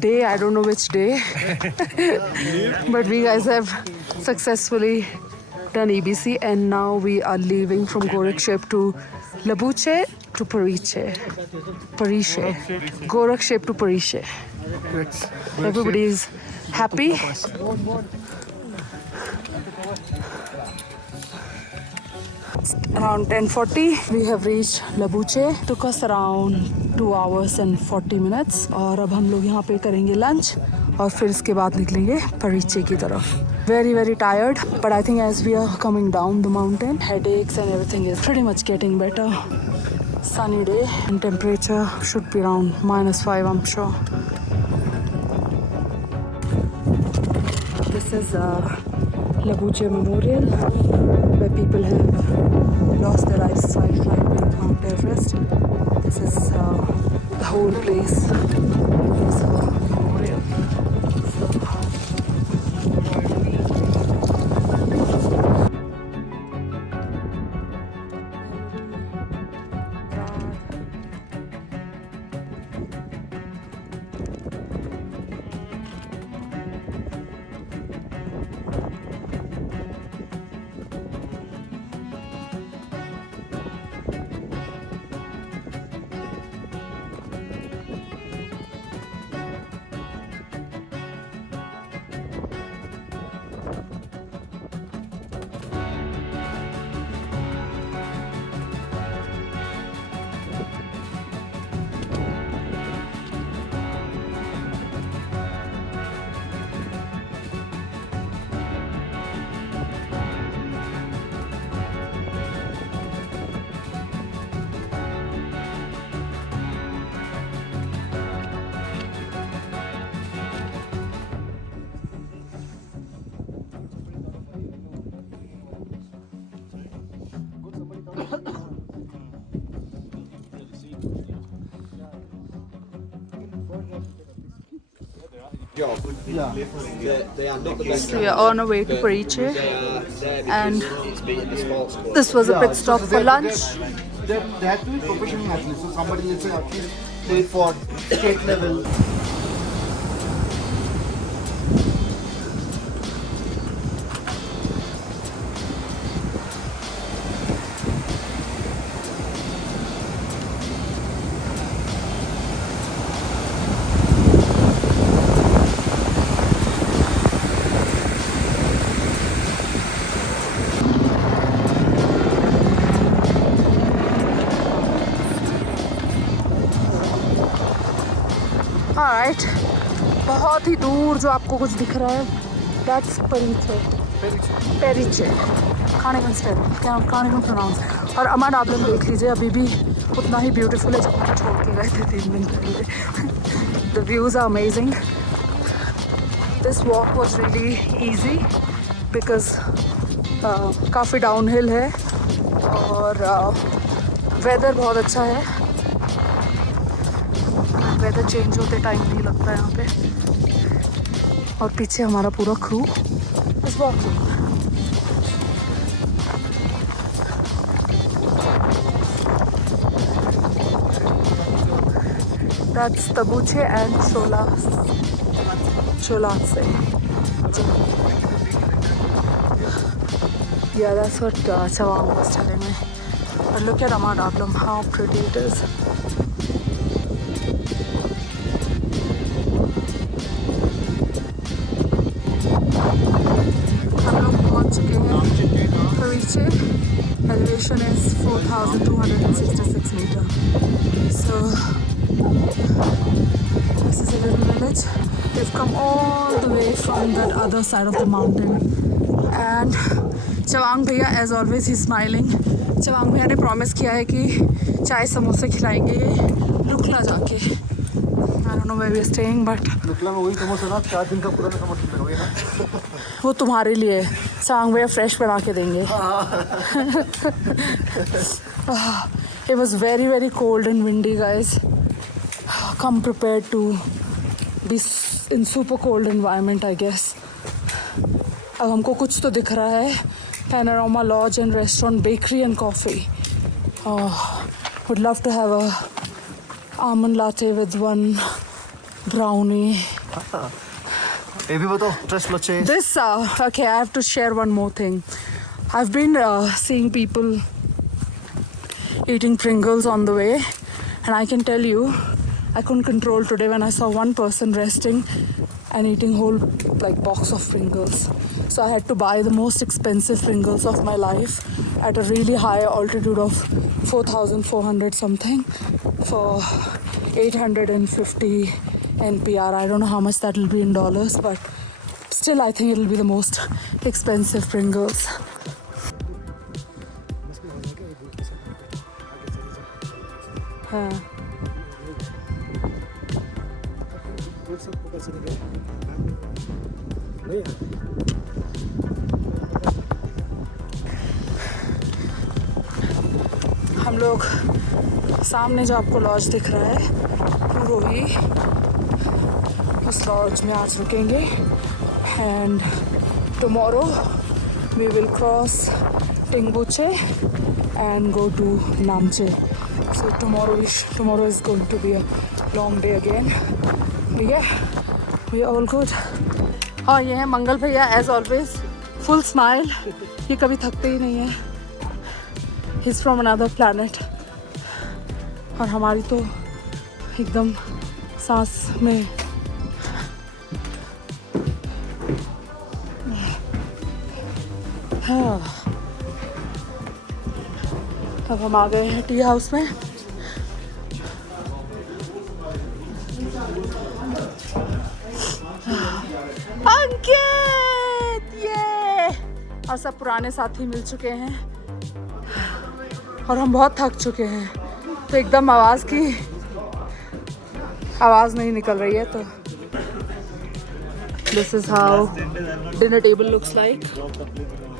day. I don't know which day. But we guys have successfully done EBC and now we are leaving from Gorakshep to Labuche to Pariche. Gorakshep to Pariche. Everybody is happy. Around 10:40 we have reached Labuche. Took us around 2 hours and 40 minutes और अब हम लोग यहाँ पे करेंगे लंच और फिर इसके बाद निकलेंगे परीचे की तरफ. Very tired, but I think as we are coming down the mountain, headaches and everything is pretty much getting better. Sunny day and temperature should be around -5, I'm sure. This is Labuche Memorial, where people have lost their eyesight climbing Mount Everest. This is the whole place is a memorial. So we are on our way to Pariche and this was a pit stop for lunch. They have to be professional athletes. So somebody, let's say, at least played for state level. Alright, बहुत ही दूर जो आपको कुछ दिख रहा है, that's Pariche. Can't even pronounce. और अमन आप लोग देख लीजिए, अभी भी उतना ही ब्यूटीफुल है जब हम छोड़ के गए थे 3 दिन पहले. The views are amazing. This walk was really easy because काफ़ी डाउनहिल है और वेदर बहुत अच्छा है. वेदर चेंज होते टाइम नहीं लगता है यहाँ पे. और पीछे हमारा पूरा क्रू इस walking. That's Labuche and Cholatse. Yeah, that's what Chawang was telling me. But look at Amar Dablam, how pretty it is. Elevation is 4,266 meters. So this is a little village. We've come all the way from that other side of the mountain. And Chawang भैया, as always, he's smiling. Chawang भैया ने promise किया है कि चाय समोसे खिलाएंगे लुकला जाके. I don't know where we're staying, but Lukla में वही समोसा ना 4 दिन का पुराना समोसा हो गया. वो तुम्हारे लिए चांग भैया फ्रेश बना के देंगे. It was very cold and windy, guys. Come prepared to be in super cold environment, I guess. अब हमको कुछ तो दिख रहा है. Panorama Lodge and Restaurant, Bakery and Coffee. Would love to have a almond latte with one brownie. ये भी बताओ ट्रस्ट लच्छे. This, okay, I have to share one more thing. I've been seeing people eating Pringles on the way, and I can tell you, I couldn't control today when I saw one person resting and eating whole like box of Pringles. So I had to buy the most expensive Pringles of my life at a really high altitude of 4,400 something for 850 NPR. I don't know how much that will be in dollars, but still I think it will be the most expensive Pringles. हाँ. हम लोग सामने जो आपको लॉज दिख रहा है पुरोही, उस लॉज में आज रुकेंगे and tomorrow we will cross Dingboche and go to Namche. So tomorrow is going to be a long day again. But yeah, we are all good. हाँ, ये है मंगल भैया as always, full smile. ये कभी थकते ही नहीं है. He's from another planet. और हमारी तो एकदम सांस में हाँ. अब हम आ गए हैं टी हाउस में. अंकित ये और सब पुराने साथी मिल चुके हैं और हम बहुत थक चुके हैं, तो एकदम आवाज़ नहीं निकल रही है. तो this is how dinner table looks like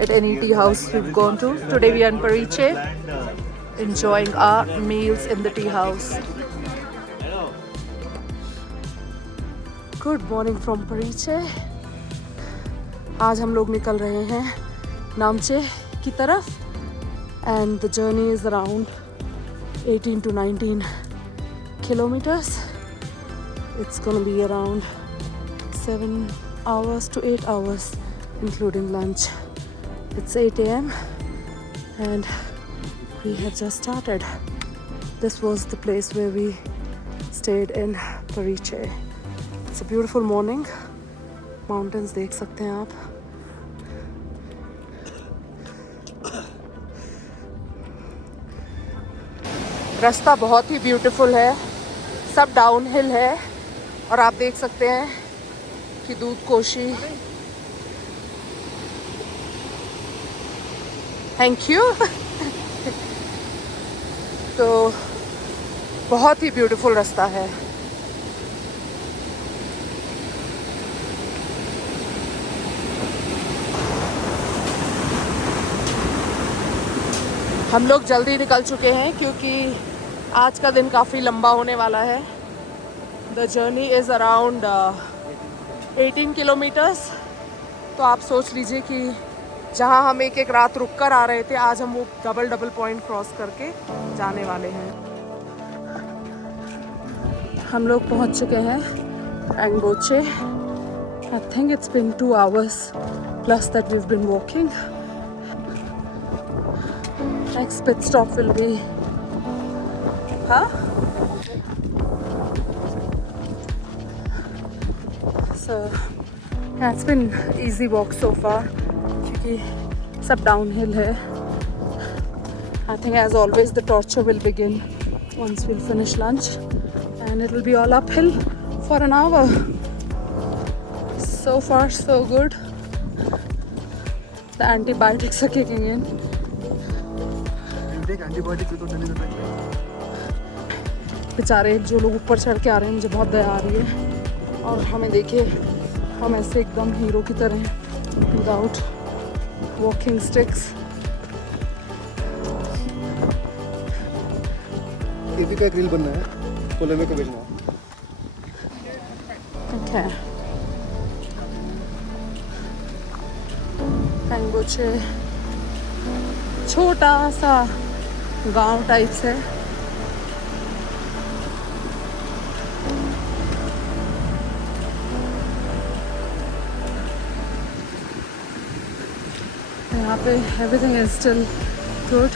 at any tea house we've gone to. Today we are in Pariche, enjoying our meals in the tea house. Good morning from Pariche. आज हम लोग निकल रहे हैं नामचे की तरफ and the journey is around 18 to 19 kilometers. It's gonna be around 7 hours to 8 hours including lunch. It's 8 a.m. and we have just started. This was the place where we stayed in Pariche. It's a beautiful morning. Mountains देख सकते हैं आप. रास्ता बहुत ही beautiful है, सब डाउनहिल है और आप देख सकते हैं कि दूध कोशी. Thank you. तो बहुत ही ब्यूटीफुल रास्ता है. हम लोग जल्दी निकल चुके हैं क्योंकि आज का दिन काफ़ी लंबा होने वाला है. द जर्नी इज़ अराउंड 18 किलोमीटर्स. तो आप सोच लीजिए कि जहां हम एक रात रुक कर आ रहे थे, आज हम वो डबल पॉइंट क्रॉस करके जाने वाले हैं. हम लोग पहुंच चुके हैं एंगबोचे. I think it's been 2 hours plus that we've been walking. Next pit stop will be so yeah, it's been easy walk so far क्योंकि सब downhill है. I think as always the torture will begin once we'll finish lunch and it will be all uphill for an hour. So far so good. The antibiotics are kicking in. बेचारे जो लोग ऊपर चढ़ के आ रहे हैं, मुझे बहुत दया आ रही है. और हमें देखिए, हम ऐसे एकदम हीरो की तरह विदाउट वॉकिंग स्टिक्स. एपी का एक रील बनना है, कोलंबिया को भेजना है. ओके. एंगबोचे छोटा सा गांव टाइप से. यहाँ पे एवरीथिंग इज स्टिल गुड।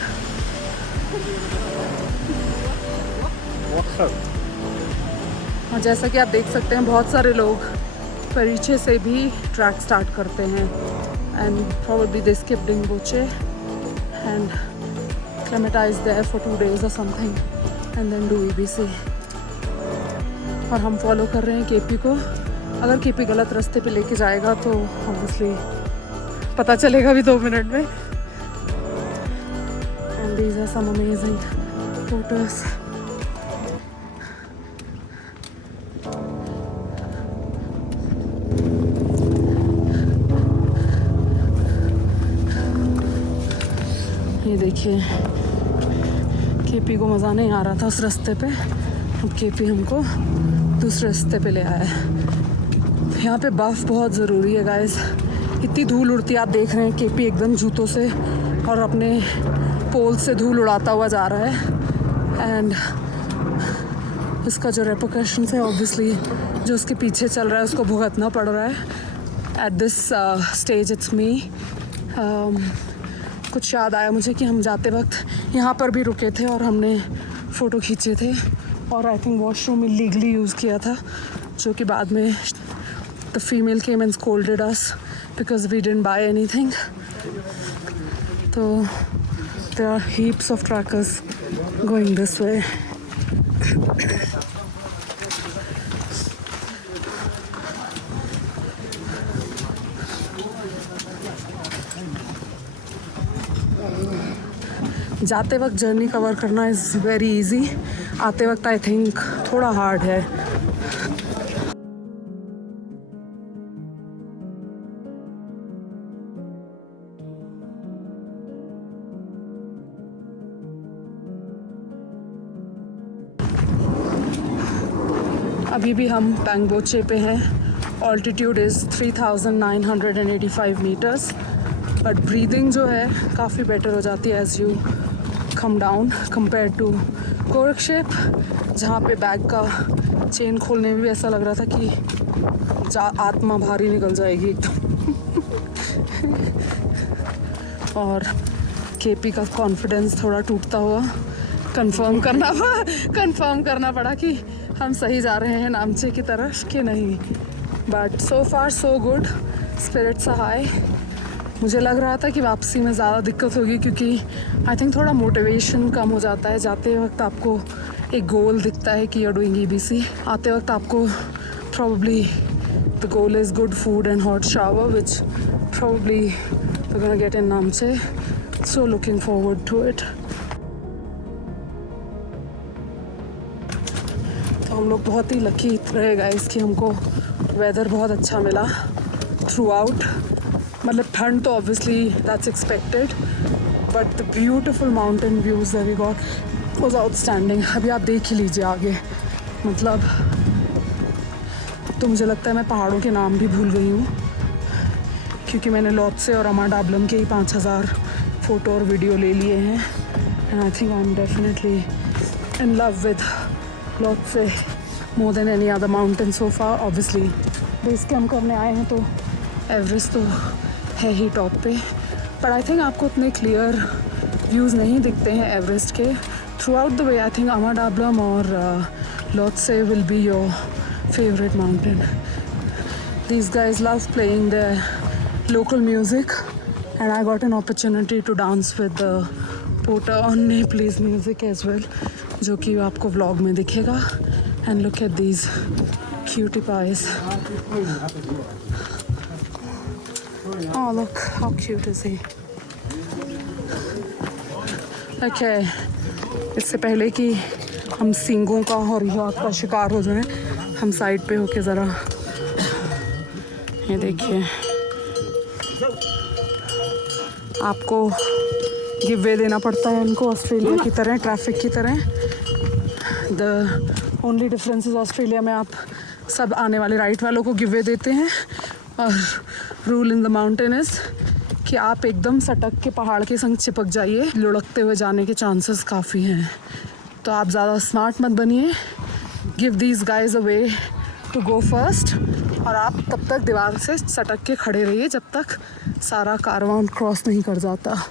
और जैसा कि आप देख सकते हैं बहुत सारे लोग परिचे से भी ट्रैक स्टार्ट करते हैं and probably they skip Rinpoche and acclimatize there for 2 days or something and then do EBC। और हम फॉलो कर रहे हैं केपी को। अगर केपी गलत रास्ते पे लेके जाएगा तो ऑब्वियसली पता चलेगा भी 2 मिनट में। And these are some amazing photos. ये देखिए केपी को मज़ा नहीं आ रहा था उस रास्ते पे, अब केपी हमको दूसरे रास्ते पे ले आया है। यहाँ पे बर्फ़ बहुत ज़रूरी है गाइस। इतनी धूल उड़ती है, आप देख रहे हैं केपी एकदम जूतों से और अपने पोल से धूल उड़ाता हुआ जा रहा है। एंड इसका जो रेपरकशंस है ऑब्वियसली जो उसके पीछे चल रहा है उसको भुगतना पड़ रहा है। At this stage it's me. कुछ याद आया मुझे कि हम जाते वक्त यहाँ पर भी रुके थे और हमने फ़ोटो खींचे थे और I think washroom illegally use किया था, जो कि बाद में the female came and scolded us because we didn't buy anything. तो there are heaps of trekkers going this way. जाते वक्त जर्नी कवर करना इज़ वेरी इजी, आते वक्त आई थिंक थोड़ा हार्ड है। अभी भी हम पैंगबोचे पे हैं। Altitude is 3985 metres, but breathing जो है काफ़ी बेटर हो जाती है as you come down compare to Gorakshep, जहाँ पे बैग का चेन खोलने में भी ऐसा लग रहा था कि आत्मा भारी निकल जाएगी एकदम। और केपी का कॉन्फिडेंस थोड़ा टूटता हुआ कंफर्म करना पड़ा कि हम सही जा रहे हैं नामचे की तरफ कि नहीं। But so far so good, spirits are high. मुझे लग रहा था कि वापसी में ज़्यादा दिक्कत होगी क्योंकि आई थिंक थोड़ा मोटिवेशन कम हो जाता है। जाते वक्त आपको एक गोल दिखता है कि यू आर डूइंग EBC, आते वक्त आपको probably the goal is good food and hot shower, which probably we're gonna get in Namche. So looking forward to it. तो हम लोग बहुत ही लकी रहे गाइस कि हमको वेदर बहुत अच्छा मिला थ्रू आउट। मतलब ठंड तो obviously that's expected, but the beautiful mountain views that we got was outstanding. अभी आप देख ही लीजिए आगे, मतलब तो मुझे लगता है मैं पहाड़ों के नाम भी भूल गई हूँ क्योंकि मैंने लोत्से और अमा डाबलम के ही 5000 फ़ोटो और वीडियो ले लिए हैं। And I think I am definitely in love with Lhotse more than any other mountain so far. Obviously base camp करने आए हैं तो एवरेस्ट तो है ही टॉप पे, पर आई थिंक आपको उतने क्लियर व्यूज़ नहीं दिखते हैं एवरेस्ट के throughout the way. I think Ama Dablam और Lhotse will be your favorite mountain. These guys love playing their local music and I got an opportunity to dance with the porter on Nepalese music as well, जो कि आपको vlog में दिखेगा। And look at these cutie pies. Oh look, how cute is he? Okay, इससे पहले कि हम सींगों का और याक का शिकार हो जाएं, हम साइड पे होके ज़रा ये देखिए, आपको गिव वे देना पड़ता है इनको ऑस्ट्रेलिया की तरह, ट्रैफिक की तरह। The only difference is Australia में आप सब आने वाले राइट वालों को गिव वे देते हैं और rule in the mountain is कि आप एकदम सटक के पहाड़ के संग चिपक जाइए, लुढ़कते हुए जाने के चांसेस काफ़ी हैं। तो आप ज़्यादा स्मार्ट मत बनिए, give these guys a way to go first, और आप तब तक दीवार से सटक के खड़े रहिए जब तक सारा कारवान क्रॉस नहीं कर जाता।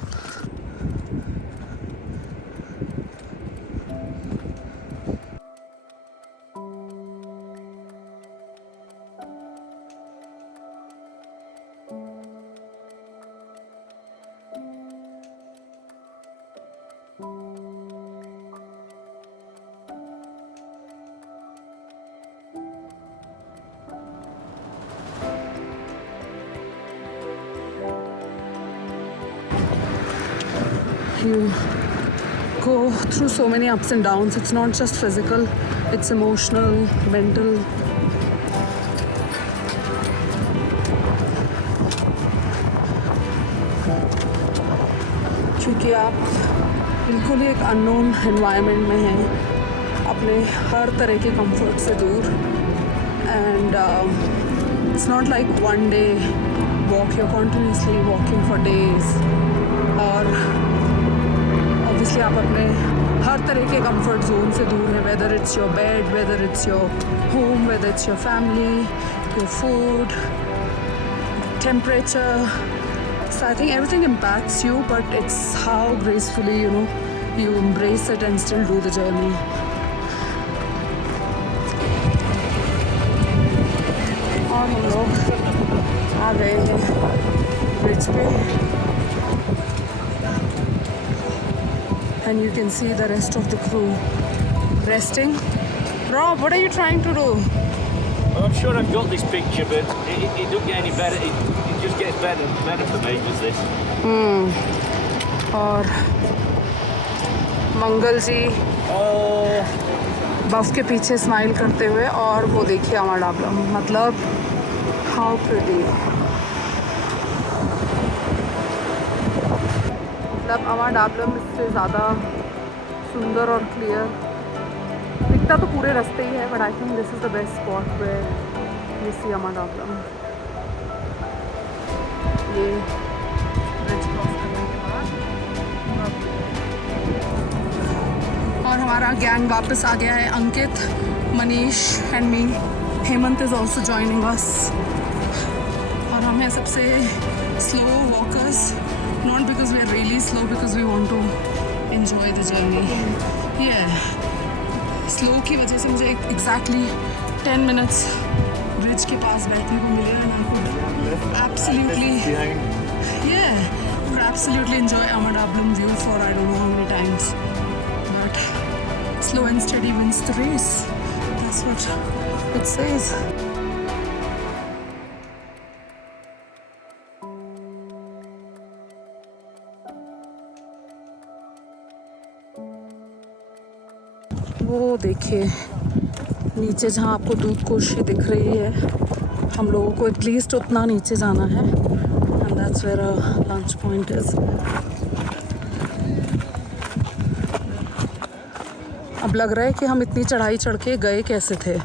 You go through so many ups and downs. It's not just physical, it's emotional, mental. क्योंकि आप बिल्कुल ही एक अननोन एनवायरनमेंट में हैं, अपने हर तरह के कंफर्ट से दूर, and it's not like one day walk, you're continuously walking for days, और ऑब्वियसली आप अपने हर तरह के कंफर्ट जोन से दूर हैं, whether it's your bed, whether it's your home, whether it's your family, your food, temperature. So I think everything impacts you, but it's how gracefully, you know, you embrace it and still do the journey. और हम लोग आ गए हैं ब्रिज पे, and you can see the rest of the crew resting. Rob, what are you trying to do? Well, I'm sure I've got this picture, but it don't get any better. It just gets better and better for me, does this? और मंगल जी बफ के पीछे स्माइल करते हुए, और वो देखिए अमर डाबलम, मतलब हाउ प्रिटी. मतलब अमर डाबलम इससे ज़्यादा सुंदर और क्लियर दिखता तो पूरे रास्ते ही है, but I think this is the best spot where you see Ama Dablam. ये ब्रिज क्रॉस करने के बाद, और हमारा गैंग वापस आ गया है. Ankit, Manish and me, Hemant is also joining us, और हम हैं सबसे slow walkers. Not because we are really slow, because we want to enjoy the journey. Yeah. Slow की वजह से मुझे exactly 10 minutes ब्रिज के पास बैठने को मिले, and I could absolutely, yeah, could absolutely enjoy Amar Dablam view for I don't know how many times. But slow and steady wins the race. That's what it says. वो देखिए नीचे जहाँ आपको दूध कोशी दिख रही है, हम लोगों को एटलीस्ट उतना नीचे जाना है, and that's where lunch point is. अब लग रहा है कि हम इतनी चढ़ाई चढ़ के गए कैसे थे.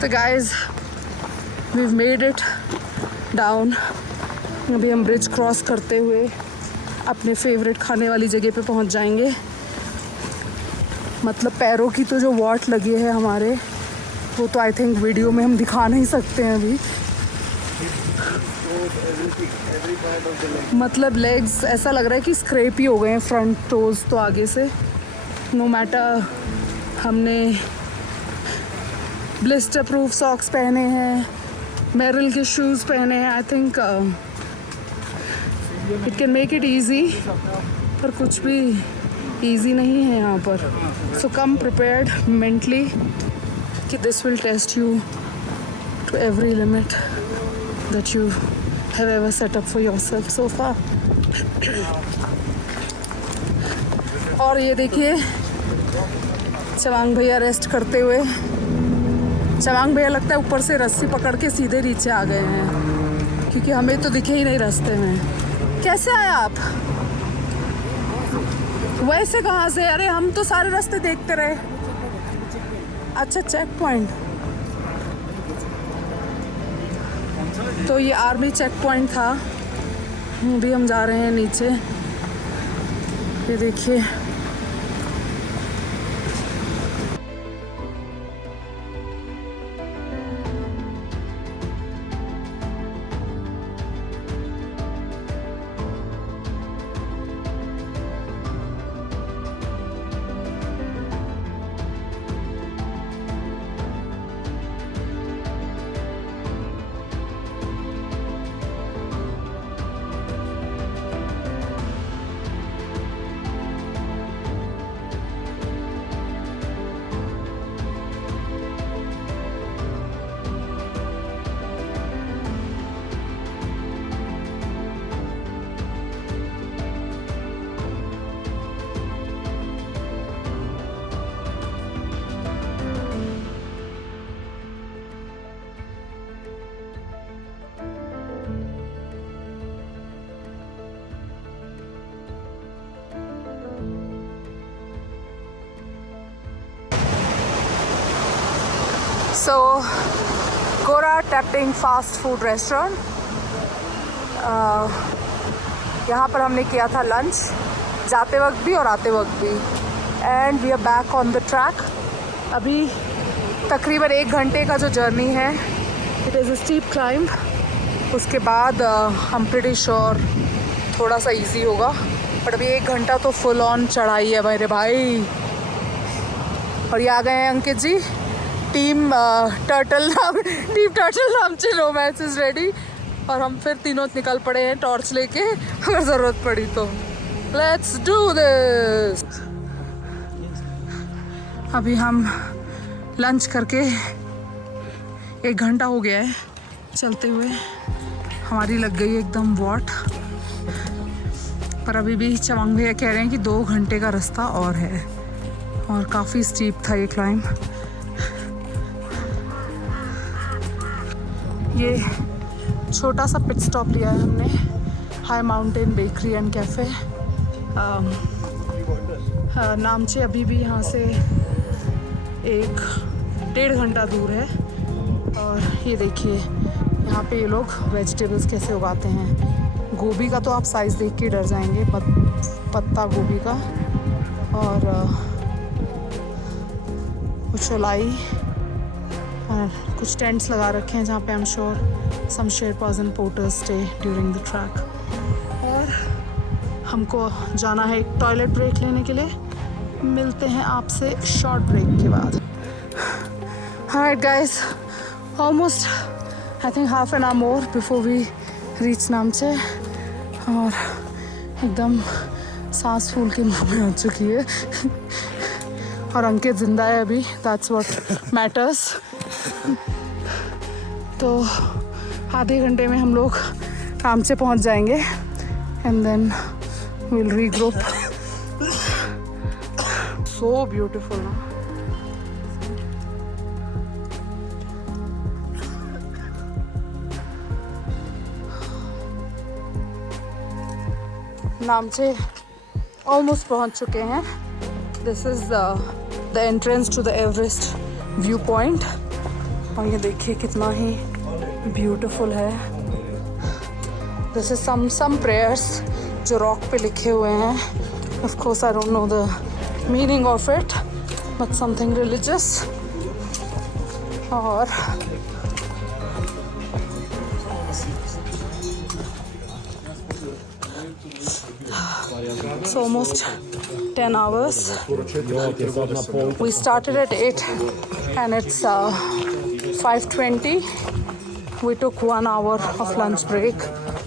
तो guys we've made it down. अभी हम ब्रिज क्रॉस करते हुए अपने फेवरेट खाने वाली जगह पे पहुंच जाएंगे. मतलब पैरों की तो जो वाट लगी है हमारे, वो तो आई थिंक वीडियो में हम दिखा नहीं सकते हैं अभी. मतलब लेग्स ऐसा लग रहा है कि स्क्रैप ही हो गए हैं, फ्रंट टोज तो आगे से. नो मैटर, हमने ब्लिस्टर प्रूफ सॉक्स पहने हैं, मेरिल के शूज़ पहने हैं. I think it can make it easy, पर कुछ भी ईजी नहीं है यहाँ पर. सो कम प्रिपेयर्ड मेंटली कि this will test you to every limit that you have ever set up for yourself so far. और ये देखिए चवांग भैया रेस्ट करते हुए. चवांग भैया लगता है ऊपर से रस्सी पकड़ के सीधे नीचे आ गए हैं, क्योंकि कि हमें तो दिखे ही नहीं रास्ते में। कैसे आए आप? वैसे कहाँ से? अरे हम तो सारे रास्ते देखते रहे। अच्छा, चेक पॉइंट। तो ये आर्मी चेक पॉइंट था। अभी हम जा रहे हैं नीचे। ये देखिए, So, Gora Tapting fast food restaurant. यहाँ पर हमने किया था लंच, जाते वक्त भी और आते वक्त भी। And we are back on the track. अभी तकरीबन 1 घंटे का जो जर्नी है, it is a steep climb. उसके बाद हम प्रीटी श्योर थोड़ा सा इजी होगा, बट अभी 1 घंटा तो फुल ऑन चढ़ाई है मेरे भाई। और ये आ गए हैं अंकित जी। टीम टर्टल नाम से रोमांस इज रेडी। और हम फिर तीनों निकल पड़े हैं टॉर्च लेके, अगर ज़रूरत पड़ी तो। Let's do this. अभी हम लंच करके 1 घंटा हो गया है चलते हुए। हमारी लग गई एकदम वॉट। पर अभी भी चमंग भैया कह रहे हैं कि 2 घंटे का रास्ता और है, और काफ़ी स्टीप था ये क्लाइंब। ये छोटा सा पिट स्टॉप लिया है हमने, high mountain bakery and cafe. Namche अभी भी यहाँ से 1-1.5 घंटा दूर है। और ये देखिए, यहाँ पे ये लोग वेजिटेबल्स कैसे उगाते हैं। गोभी का तो आप साइज़ देख के डर जाएंगे, पत्ता गोभी का। और कुछ लाई और कुछ टेंट्स लगा रखे हैं जहाँ पे I am sure some Sherpas and porters stay during the track. और हमको जाना है एक टॉयलेट ब्रेक लेने के लिए। मिलते हैं आपसे शॉर्ट ब्रेक के बाद। Alright guys, almost I think half an hour more before we reach Namche. और एकदम सांस फूल के मुँह में आ चुकी है। और अंकित जिंदा है अभी, that's what matters। तो आधे घंटे में हम लोग नामचे पहुंच जाएंगे and then we'll regroup। So beautiful ना। नामचे ऑलमोस्ट पहुंच चुके हैं। This is the entrance to the Everest view point. और ये देखिए कितना ही ब्यूटीफुल है। दिस इज सम प्रेयर्स जो रॉक पे लिखे हुए हैं। Of course I don't know the meaning of it, but something religious. और it's almost 10 hours. We started at 8 and it's 5:20. We took 1 hour of lunch break.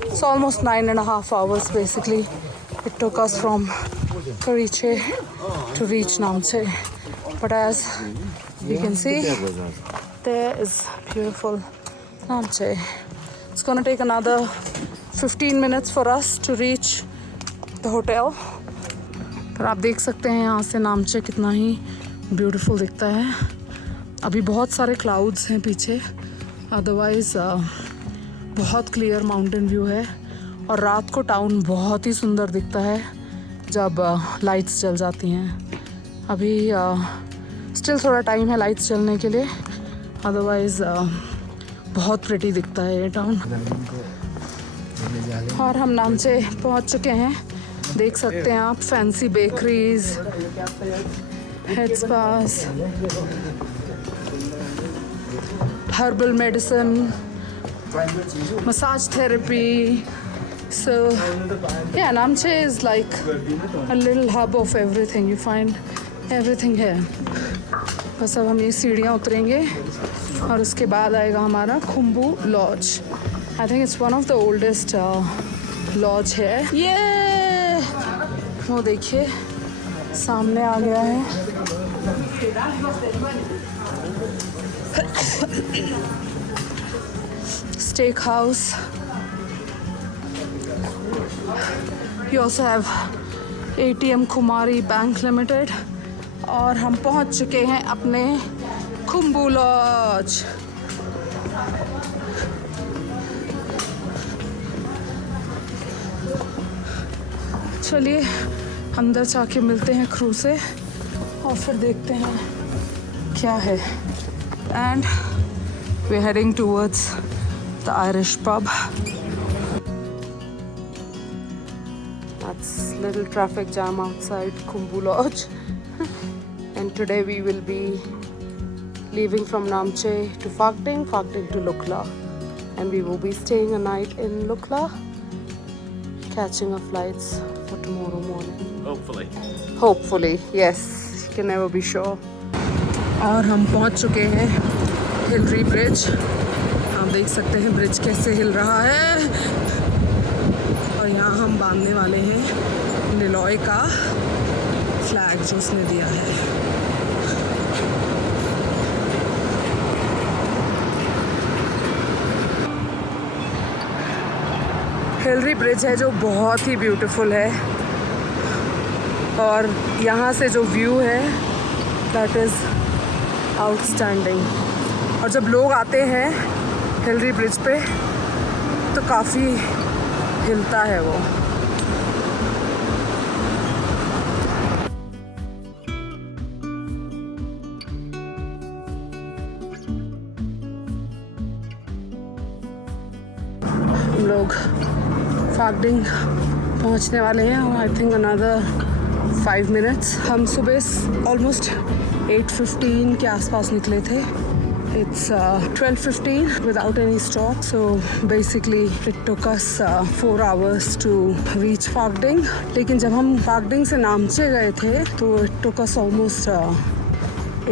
It's almost 9.5 hours basically. It took us from Kariche to reach Namche. But as you can see, there is beautiful Namche. It's gonna take another 15 minutes for us to reach the hotel. पर आप देख सकते हैं यहाँ से नामचे कितना ही ब्यूटीफुल दिखता है। अभी बहुत सारे क्लाउड्स हैं पीछे, अदरवाइज बहुत क्लियर माउंटेन व्यू है और रात को टाउन बहुत ही सुंदर दिखता है जब लाइट्स जल जाती हैं। अभी स्टिल थोड़ा टाइम है लाइट्स जलने के लिए, अदरवाइज़ बहुत प्रिटी दिखता है ये टाउन। और हम नामचे पहुंच चुके हैं, देख सकते हैं आप fancy bakeries, head spas, herbal medicine, massage therapy. So yeah, Namche is like a little hub of everything. You find everything here. बस अब हम ये सीढ़ियाँ उतरेंगे और उसके बाद आएगा हमारा Khumbu lodge. I think it's one of the oldest lodge है ये। वो देखिए सामने आ गया है। Steak house. You also have ATM Kumari Bank Limited. और हम पहुंच चुके हैं अपने खुम्बू लॉज। चलिए अंदर जाके मिलते हैं क्रू से और फिर देखते हैं क्या है। And we are heading towards the Irish pub. That's little traffic jam outside Khumbu Lodge. And today we will be leaving from Namche to Phakding, Phakding to Lukla. And we will be staying a night in Lukla, catching our flights for tomorrow morning. Hopefully. Hopefully, yes. You can never be sure. और हम पहुंच चुके हैं Hillary bridge. आप देख सकते हैं ब्रिज कैसे हिल रहा है। और यहाँ हम बांधने वाले हैं निलॉय का फ्लैग जो उसने दिया है। हिलरी ब्रिज है जो बहुत ही ब्यूटीफुल है और यहाँ से जो व्यू है दैट इज़ आउटस्टैंडिंग। और जब लोग आते हैं हिलरी ब्रिज पे तो काफ़ी हिलता है वो। हम लोग फाकडिंग पहुंचने वाले हैं और आई थिंक अनदर 5 मिनट्स। हम सुबह ऑलमोस्ट 8:15 के आसपास निकले थे। It's 12:15 without any stop. So basically it took us 4 hours to reach Phakding. लेकिन जब हम Phakding से नामचे गए थे तो it took us almost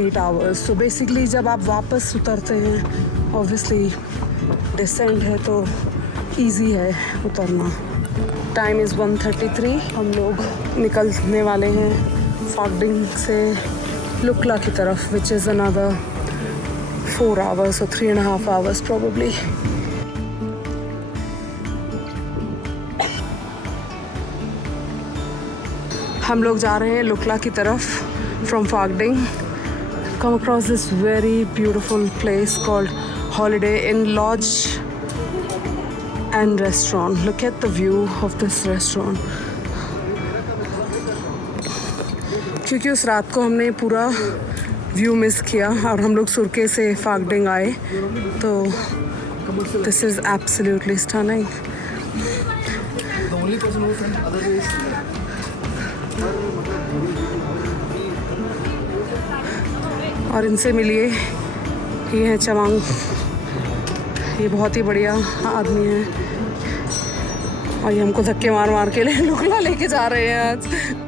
8 hours. So basically जब आप वापस उतरते हैं obviously descent है तो easy है उतरना। Time is 1:33. हम लोग निकलने वाले हैं Phakding से लुकला की तरफ, which is another 4 hours or 3.5 hours probably. हम लोग जा रहे हैं लुकला की तरफ from Phakding. Come across this very beautiful place called Holiday Inn Lodge and Restaurant. Look at the view of this restaurant. क्योंकि उस रात को हमने पूरा व्यू मिस किया और हम लोग सुरके से फाकडिंग आए तो दिस इज़ एब्सोल्युटली स्टनिंग। और इनसे मिलिए, ये है चवांग, ये बहुत ही बढ़िया आदमी है और ये हमको धक्के मार मार के लुकला लेके जा रहे हैं आज।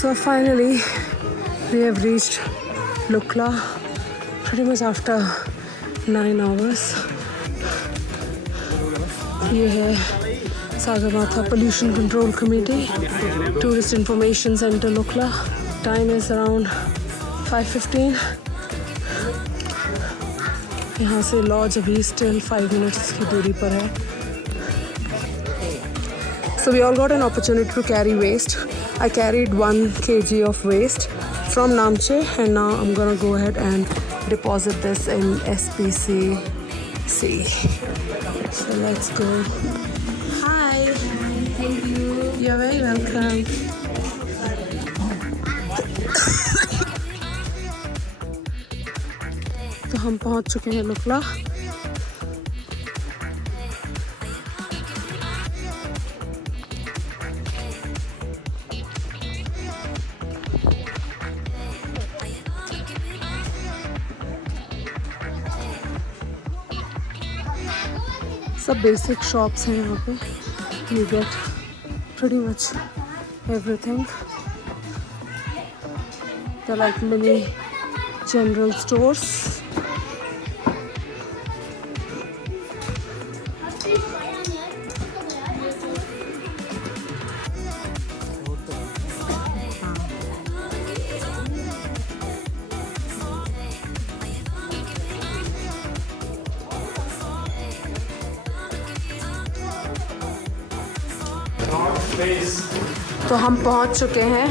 So finally we have reached Lukla pretty much after 9 hours. ये है Sagarmatha Pollution Control Committee, Tourist Information Center, Lukla. Time is around 5:15. यहाँ से लॉज अभी स्टिल 5 minutes की दूरी पर है. So we all got an opportunity to carry waste. I carried 1 kg of waste from Namche, and now I'm gonna go ahead and deposit this in SPCC. So let's go. Hi. Thank you. You're very welcome. तो हम पहुंच चुके हैं लुकला. सब basic shops हैं यहाँ पे. You get pretty much everything. They're like mini general stores. तो हम पहुंच चुके हैं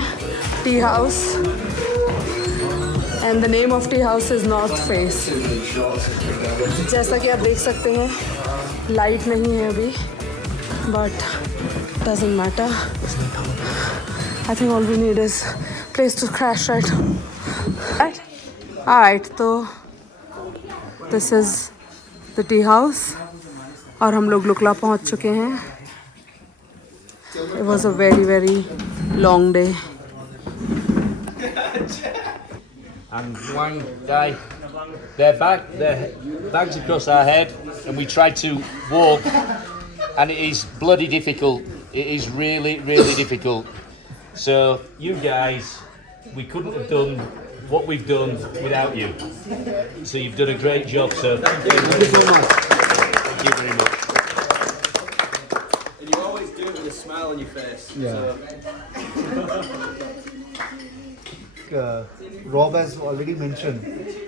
tea house. And the name of tea house is north face. जैसा कि आप देख सकते हैं लाइट नहीं है अभी, but doesn't matter. I think all we need is place to crash right. Right, तो this is the tea house और हम लोग लुकला पहुंच चुके हैं. It was a very, very long day. And one guy, their bags across our head, and we tried to walk, and it is bloody difficult. It is really, really difficult. So you guys, we couldn't have done what we've done without you. So you've done a great job, sir. Thank you so much. Thank you very much. Smile on your face. Rob has already mentioned.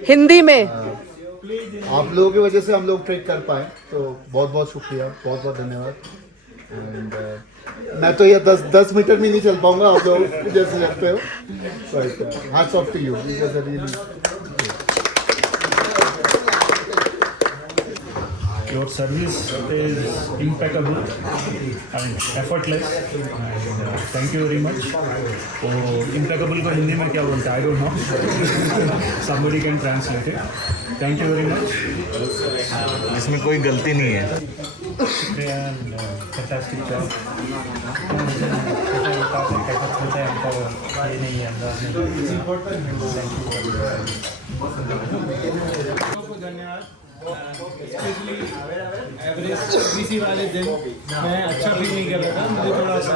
Hindi में आप लोगों की वजह से हम लोग ट्रेक कर पाए, तो बहुत बहुत शुक्रिया, बहुत बहुत धन्यवाद. एंड मैं तो ये 10 मीटर में नहीं चल पाऊंगा आप लोग जैसे लगते हो, but hats off to you. Your service is impeccable and effortless. And thank you very much. तो impeccable को हिंदी में क्या बोलते हैं? I don't know. Somebody can translate it. Thank you very much. इसमें कोई गलती नहीं है. शुक्रिया and fantastic job. ये नहीं है अंदाज में. धन्यवाद. एवरेज बीसी वाले दिन मैं अच्छा फील नहीं कर रहा था, मुझे थोड़ा सा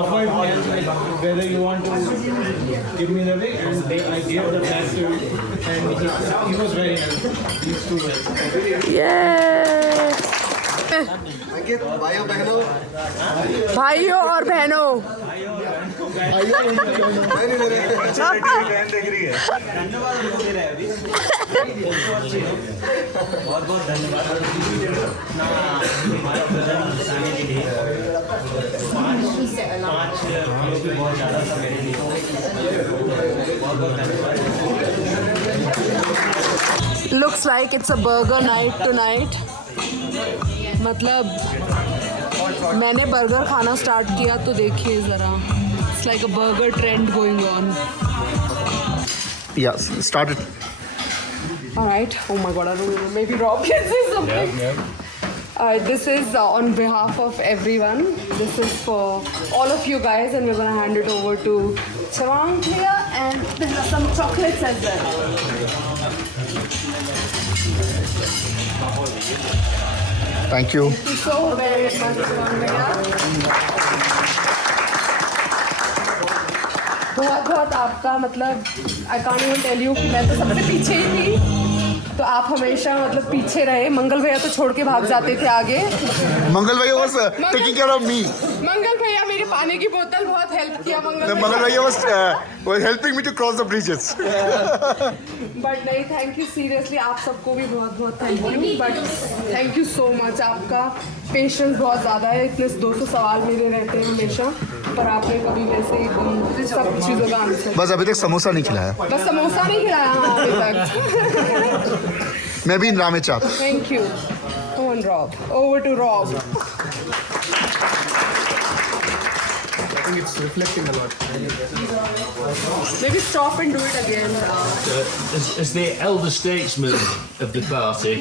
offered whether you want to give me the way, and I gave the bag to him, and he was very helpful. These two ways. Yes. भाइयों और बहनों, बहुत बहुत धन्यवाद. पाँच लोग भी बहुत ज़्यादा था मेरे लिए. बहुत बहुत धन्यवाद. looks like it's a burger night tonight. मतलब मैंने बर्गर खाना स्टार्ट किया तो देखिए ज़रा, it's like a burger trend going on. Yes, started. All right. Oh my God, I don't know. Maybe Rob can say something. This is on behalf of everyone. This is for all of you guys, and we're gonna hand it over to Chawang here, and there are some chocolates as well. Thank you. Thank you so very much, Chawang भैया. बहुत बहुत आपका, मतलब I can't even tell you, मैं तो सबसे पीछे ही थी, तो आप हमेशा मतलब पीछे रहे, मंगल भैया तो छोड़ के भाग जाते थे आगे। Mangal bhaiya was taking care of me. मंगल भैया मेरे पानी की बोतल बहुत हेल्प किया Mangal bhaiya was helping me to cross the bridges. But नहीं, थैंक यू सीरियसली, आप सबको भी बहुत बहुत thank you. But thank you so much, आपका पेशेंस बहुत ज़्यादा है। इतने 200 सवाल मेरे रहते हैं हमेशा, पर आपने कभी वैसे सब चीज़ों का आंसर। बस अभी तक समोसा नहीं खिलाया। बस समोसा नहीं खिलाया हाँ अभी तक। मैं भी इंदिरा में चाप। Thank you. Come on, Rob. Over to Rob. I think it's reflecting a lot. Maybe stop and do it again. As the elder statesman of the party,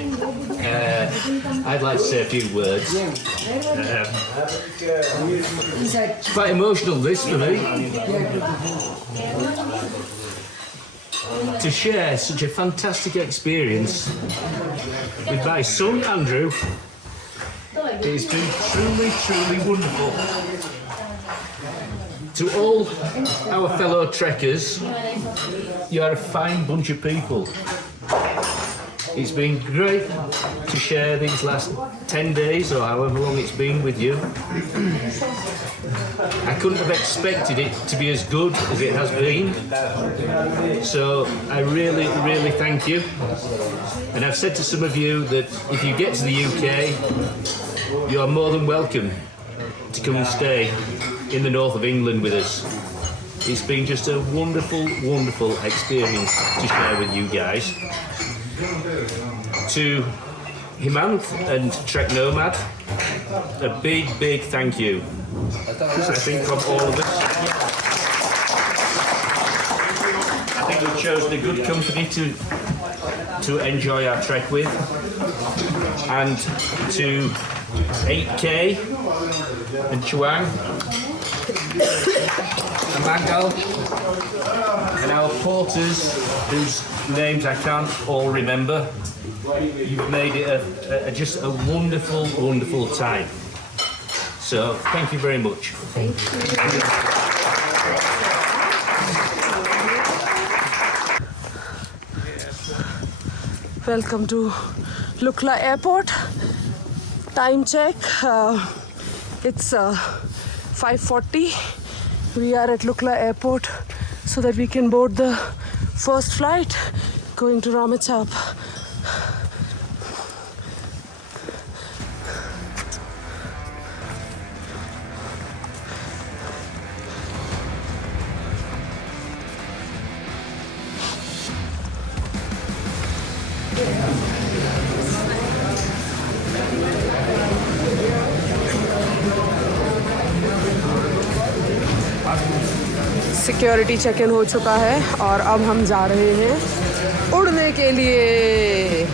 I'd like to say a few words. It's quite emotional, this, for me. To share such a fantastic experience with my son, Andrew. It's been truly, truly wonderful. To all our fellow trekkers, you are a fine bunch of people. It's been great to share these last 10 days or however long it's been with you. I couldn't have expected it to be as good as it has been. So I really, really thank you. And I've said to some of you that if you get to the UK, you are more than welcome to come and stay in the north of England with us. It's been just a wonderful, wonderful experience to share with you guys. To Himant and Trek Nomad, a big, big thank you. I think from all of us. I think we've chosen a good company to enjoy our trek with. And to 8K and Chuang and Mangal and our porters whose names I can't all remember. You've made it just a wonderful, wonderful time. So thank you very much. Thank you. Welcome to Lukla Airport. Time check. It's 5:40. We are at Lukla Airport so that we can board the first flight going to Ramechhap. Security check in हो चुका है और अब हम जा रहे हैं उड़ने के लिए।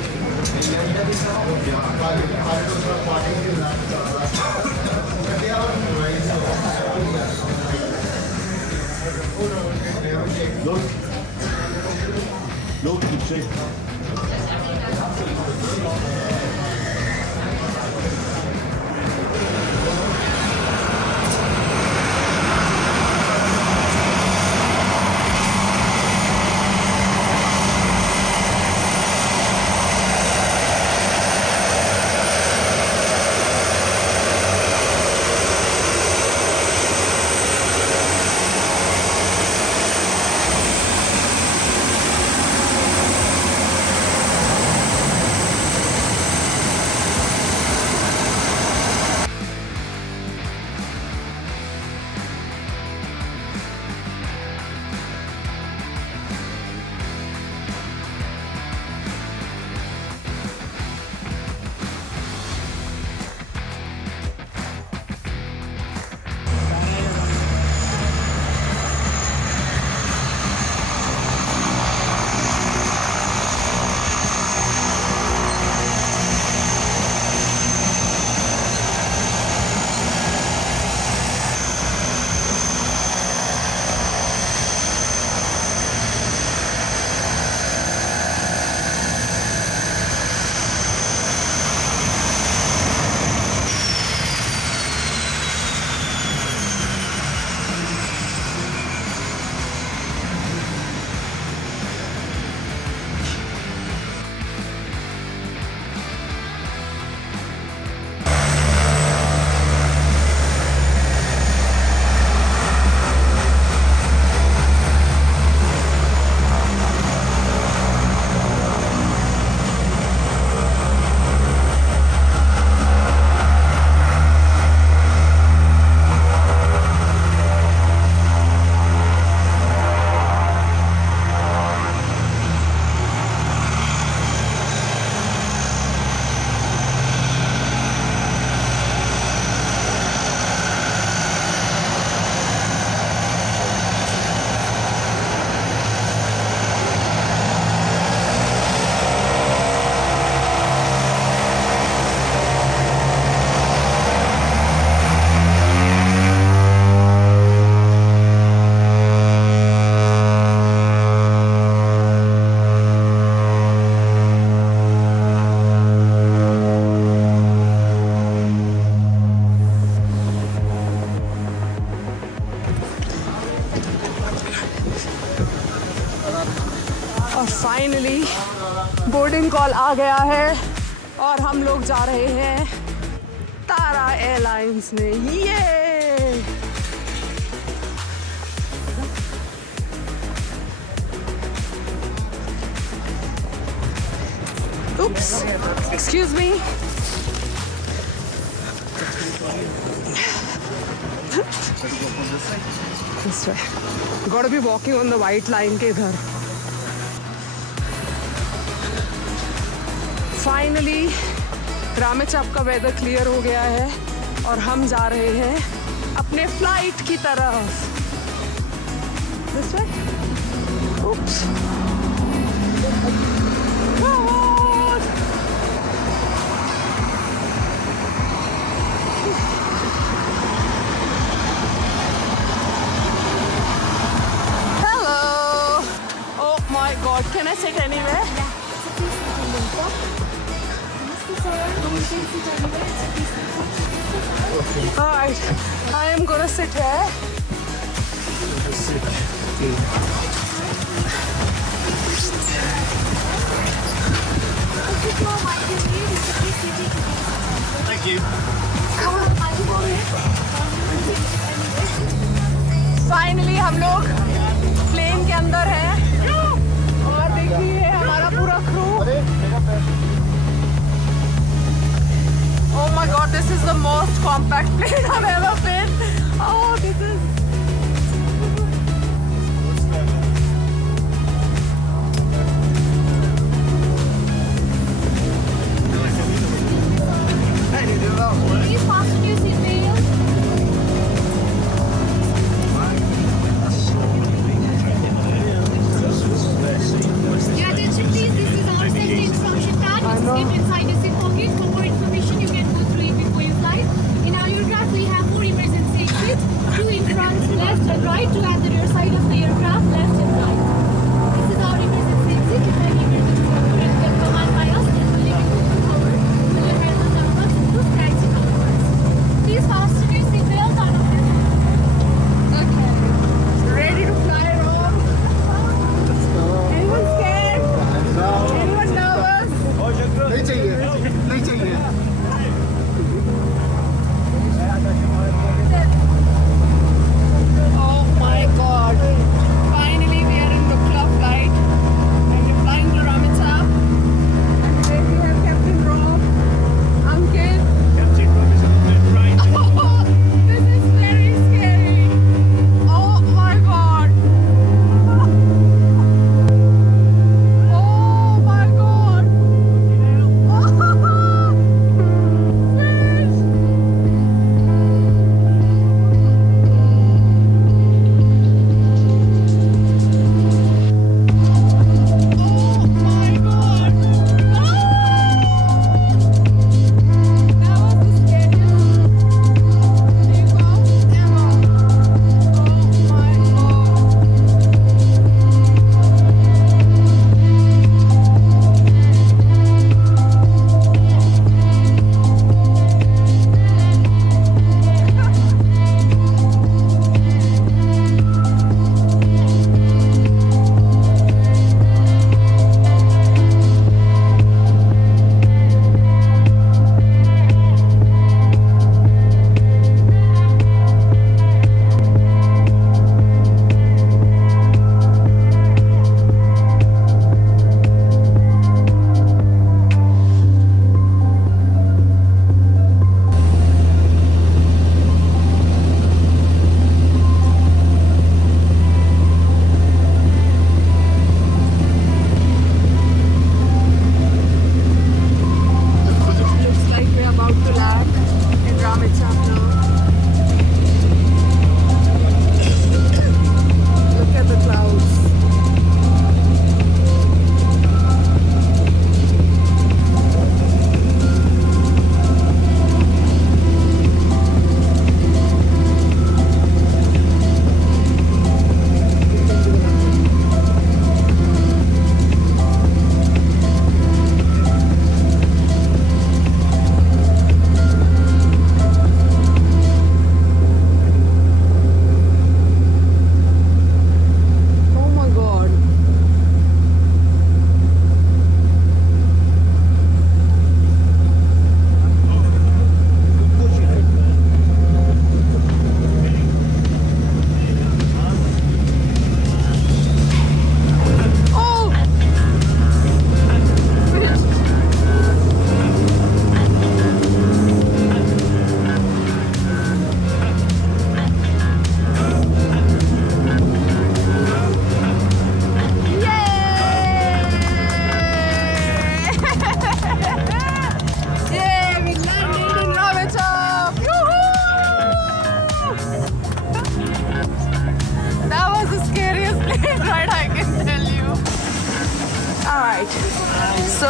बोर्डिंग कॉल आ गया है और हम लोग जा रहे हैं तारा एयरलाइंस में। ये Oops, excuse me. This way. You gotta be walking on the white line के इधर। Finally, रामेचक का वेदर क्लियर हो गया है और हम जा रहे हैं अपने फ्लाइट की तरफ। This way. Oops. God, can I sit anywhere? Alright, I am gonna sit here. Thank you. Finally हम लोग प्लेन के अंदर हैं और देखिए हमारा पूरा crew. Oh my God, this is the most compact plane I've ever been. Oh, this is. Please fasten your seatbelt. Your attention please, this is our safety instruction pad. It's kept inside your seat pocket. For more information, you can go through it before you fly. In our aircraft, we have 4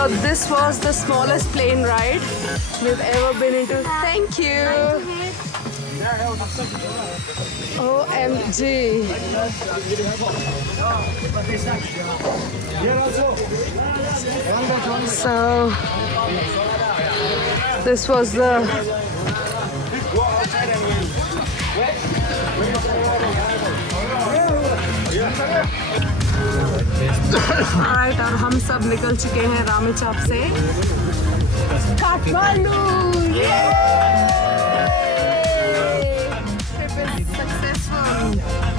this was the smallest plane ride we've ever been into. Thank you. OMG. So this was the Alright, और हम सब निकल चुके हैं रामेचाप से Kathmandu. Trip is successful.